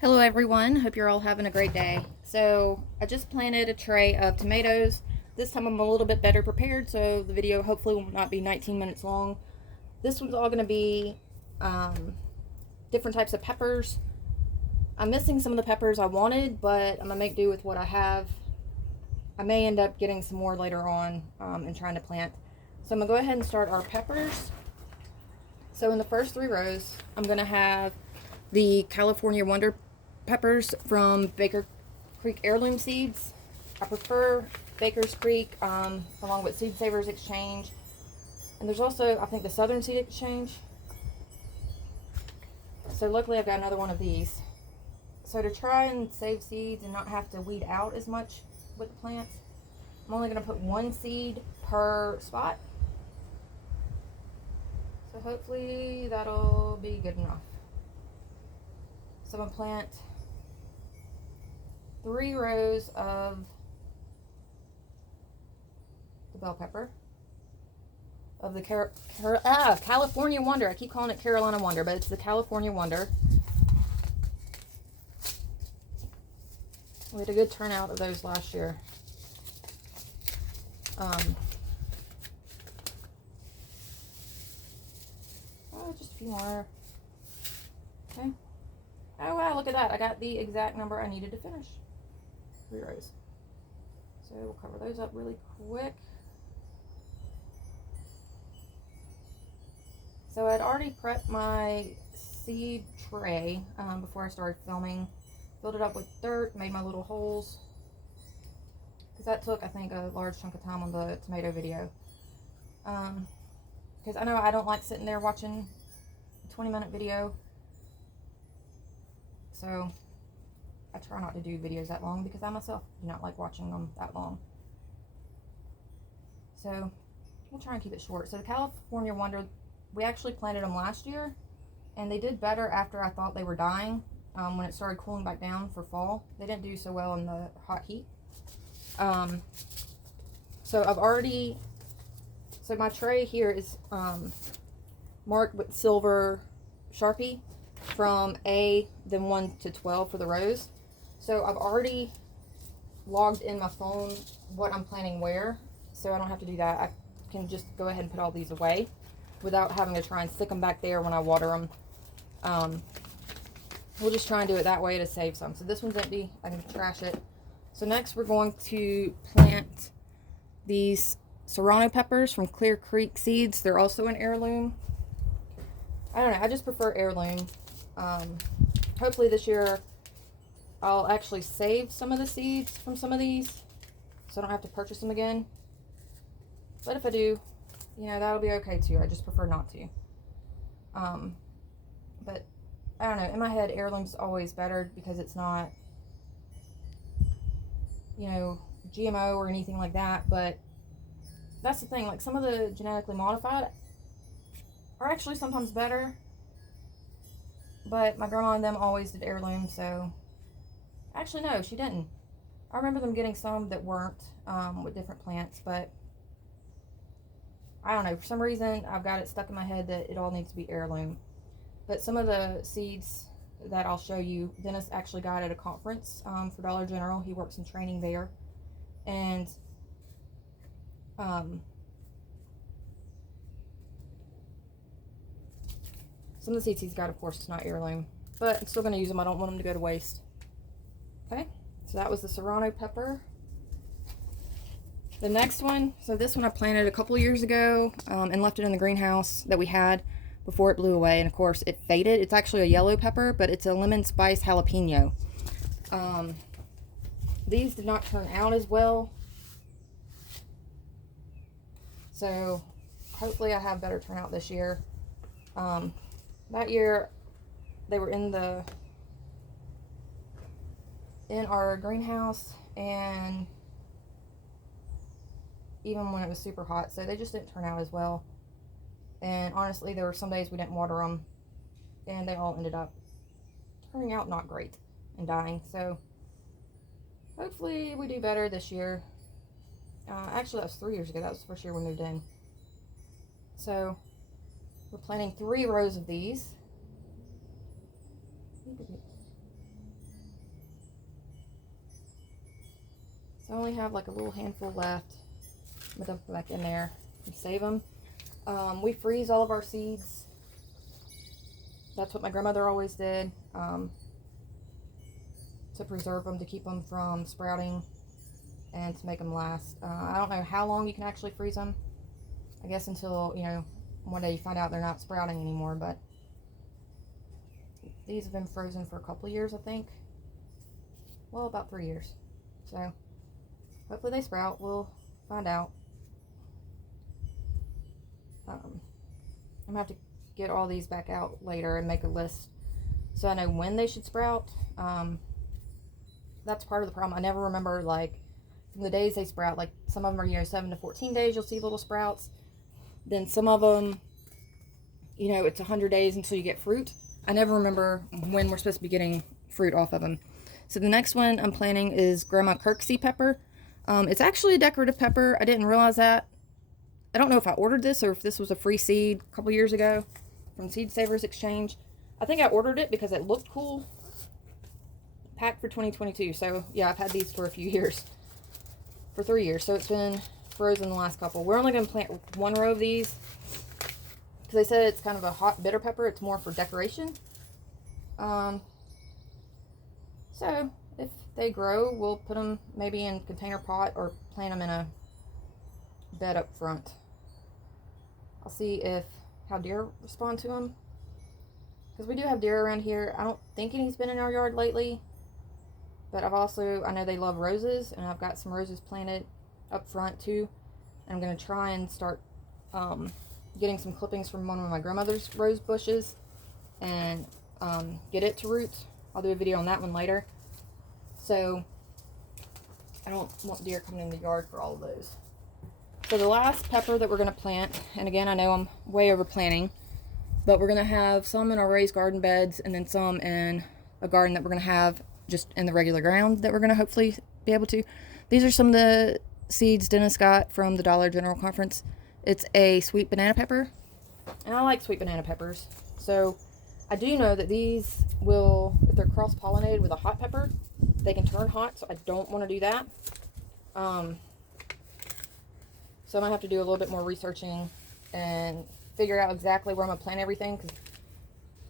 Hello everyone, hope you're all having a great day. So I just planted a tray of tomatoes. This time I'm a little bit better prepared, so the video hopefully will not be 19 minutes long. This one's all going to be different types of peppers. I'm missing some of the peppers I wanted, but I'm going to make do with what I have. I may end up getting some more later on and trying to plant. So I'm going to go ahead and start our peppers. So in the first 3 rows, I'm going to have the California Wonder peppers from Baker Creek Heirloom Seeds. I prefer Baker's Creek along with Seed Savers Exchange. And there's also, I think, the Southern Seed Exchange. So luckily I've got another one of these. So to try and save seeds and not have to weed out as much with the plants, I'm only going to put 1 seed per spot. So hopefully that'll be good enough. So I'm going to plant 3 rows of the bell pepper, of the California Wonder. I keep calling it Carolina Wonder, but it's the California Wonder. We had a good turnout of those last year. Just a few more. Okay. Oh wow, look at that. I got the exact number I needed to finish. 3 rows. So we'll cover those up really quick. So I'd already prepped my seed tray before I started filming. Filled it up with dirt, made my little holes. Because that took, I think, a large chunk of time on the tomato video. Because I know I don't like sitting there watching a 20-minute video. So I try not to do videos that long because I myself do not like watching them that long. So we'll try and keep it short. So the California Wonder, we actually planted them last year, and they did better after I thought they were dying. When it started cooling back down for fall, they didn't do so well in the hot heat. So I've already, so my tray here is marked with silver Sharpie from A, then 1 to 12 for the rows. So I've already logged in my phone what I'm planting where, so I don't have to do that. I can just go ahead and put all these away without having to try and stick them back there when I water them. We'll just try and do it that way to save some. So this one's empty. I can trash it. So next we're going to plant these serrano peppers from Clear Creek Seeds. They're also an heirloom. I don't know. I just prefer heirloom. Hopefully this year I'll actually save some of the seeds from some of these so I don't have to purchase them again. But if I do, you know, that'll be okay too. I just prefer not to. But I don't know, in my head, heirloom's always better because it's not, you know, GMO or anything like that. But that's the thing, like some of the genetically modified are actually sometimes better. But my grandma and them always did heirloom, so actually no, she didn't. I remember them getting some that weren't with different plants, but I don't know, for some reason I've got it stuck in my head that it all needs to be heirloom. But some of the seeds that I'll show you, Dennis actually got at a conference for Dollar General. He works in training there. And some of the seeds he's got, of course, is not heirloom. But I'm still going to use them. I don't want them to go to waste. Okay, so that was the serrano pepper. The next one, so this one I planted a couple years ago and left it in the greenhouse that we had before it blew away, and of course it faded. It's actually a yellow pepper, but it's a lemon spice jalapeno. These did not turn out as well, so hopefully I have better turnout this year. That year they were in our greenhouse, and even when it was super hot, so they just didn't turn out as well. And honestly, there were some days we didn't water them, and they all ended up turning out not great and dying. So hopefully we do better this year. Actually, that was 3 years ago. That was the first year we moved in. So we're planting 3 rows of these. So I only have like a little handful left. I'm gonna dump them back in there and save them. We freeze all of our seeds. That's what my grandmother always did, to preserve them, to keep them from sprouting and to make them last. I don't know how long you can actually freeze them. I guess until, you know, one day you find out they're not sprouting anymore, but these have been frozen for a couple of years, I think. Well, about 3 years. So hopefully they sprout. We'll find out. I'm gonna have to get all these back out later and make a list so I know when they should sprout. That's part of the problem. I never remember, like, from the days they sprout. Like, some of them are, you know, 7 to 14 days you'll see little sprouts. Then some of them, you know, it's 100 days until you get fruit. I never remember when we're supposed to be getting fruit off of them. So the next one I'm planting is Grandma Kirksey pepper. It's actually a decorative pepper. I didn't realize that. I don't know if I ordered this or if this was a free seed a couple years ago from Seed Savers Exchange. I think I ordered it because it looked cool. Packed for 2022. So yeah, I've had these for a few years. For 3 years. So it's been frozen the last couple. We're only going to plant one row of these because they said it's kind of a hot bitter pepper. It's more for decoration. So if they grow, we'll put them maybe in a container pot or plant them in a bed up front. I'll see how deer respond to them, because we do have deer around here. I don't think any's been in our yard lately, but I know they love roses, and I've got some roses planted up front too. I'm going to try and start getting some clippings from one of my grandmother's rose bushes and get it to root. I'll do a video on that one later. So I don't want deer coming in the yard for all of those. So the last pepper that we're going to plant, and again, I know I'm way over planting, but we're going to have some in our raised garden beds and then some in a garden that we're going to have just in the regular ground that we're going to hopefully be able to. These are some of the seeds Dennis got from the Dollar General Conference. It's a sweet banana pepper, and I like sweet banana peppers. So I do know that these will, if they're cross-pollinated with a hot pepper, they can turn hot, so I don't want to do that. So I'm going to have to do a little bit more researching and figure out exactly where I'm going to plant everything, because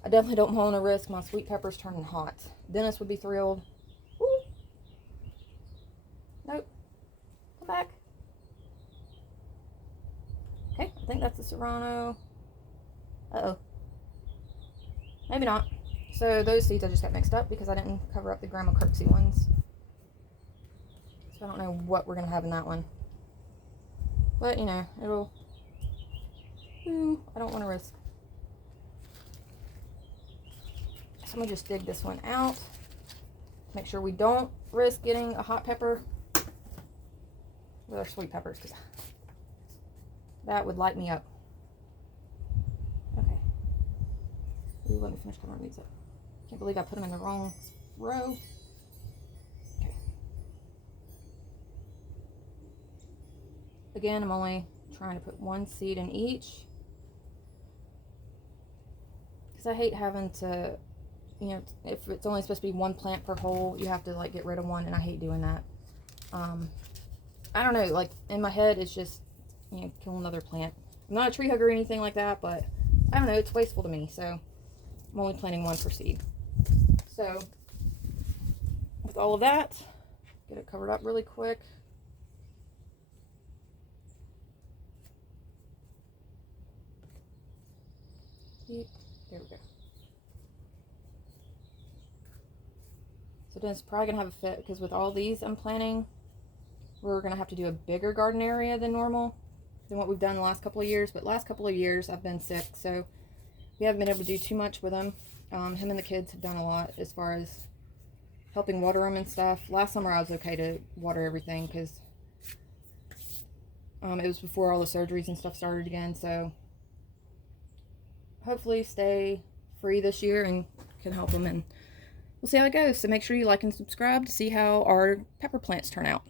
I definitely don't want to risk my sweet peppers turning hot. Dennis would be thrilled. Woo. Nope. Come back. Okay, I think that's the Serrano. Uh-oh. Maybe not. So those seeds I just got mixed up because I didn't cover up the Grandma Kirksey ones. So I don't know what we're going to have in that one. But, you know, it'll... I don't want to risk. So I'm going to just dig this one out. Make sure we don't risk getting a hot pepper with our sweet peppers, because that would light me up. Okay. Ooh, let me finish covering these up. Can't believe I put them in the wrong row. Okay. Again, I'm only trying to put one seed in each, because I hate having to, you know, if it's only supposed to be one plant per hole, you have to like get rid of one, and I hate doing that. I don't know, like in my head it's just, you know, kill another plant. I'm not a tree hugger or anything like that, but I don't know, it's wasteful to me, so I'm only planting one per seed. So with all of that, get it covered up really quick. There we go. So then it's probably gonna have a fit, because with all these I'm planting, we're gonna have to do a bigger garden area than normal, than what we've done the last couple of years. But last couple of years I've been sick, so we haven't been able to do too much with him. Him and the kids have done a lot as far as helping water them and stuff. Last summer I was okay to water everything, because it was before all the surgeries and stuff started again. So hopefully stay free this year and can help them, and we'll see how it goes. So make sure you like and subscribe to see how our pepper plants turn out.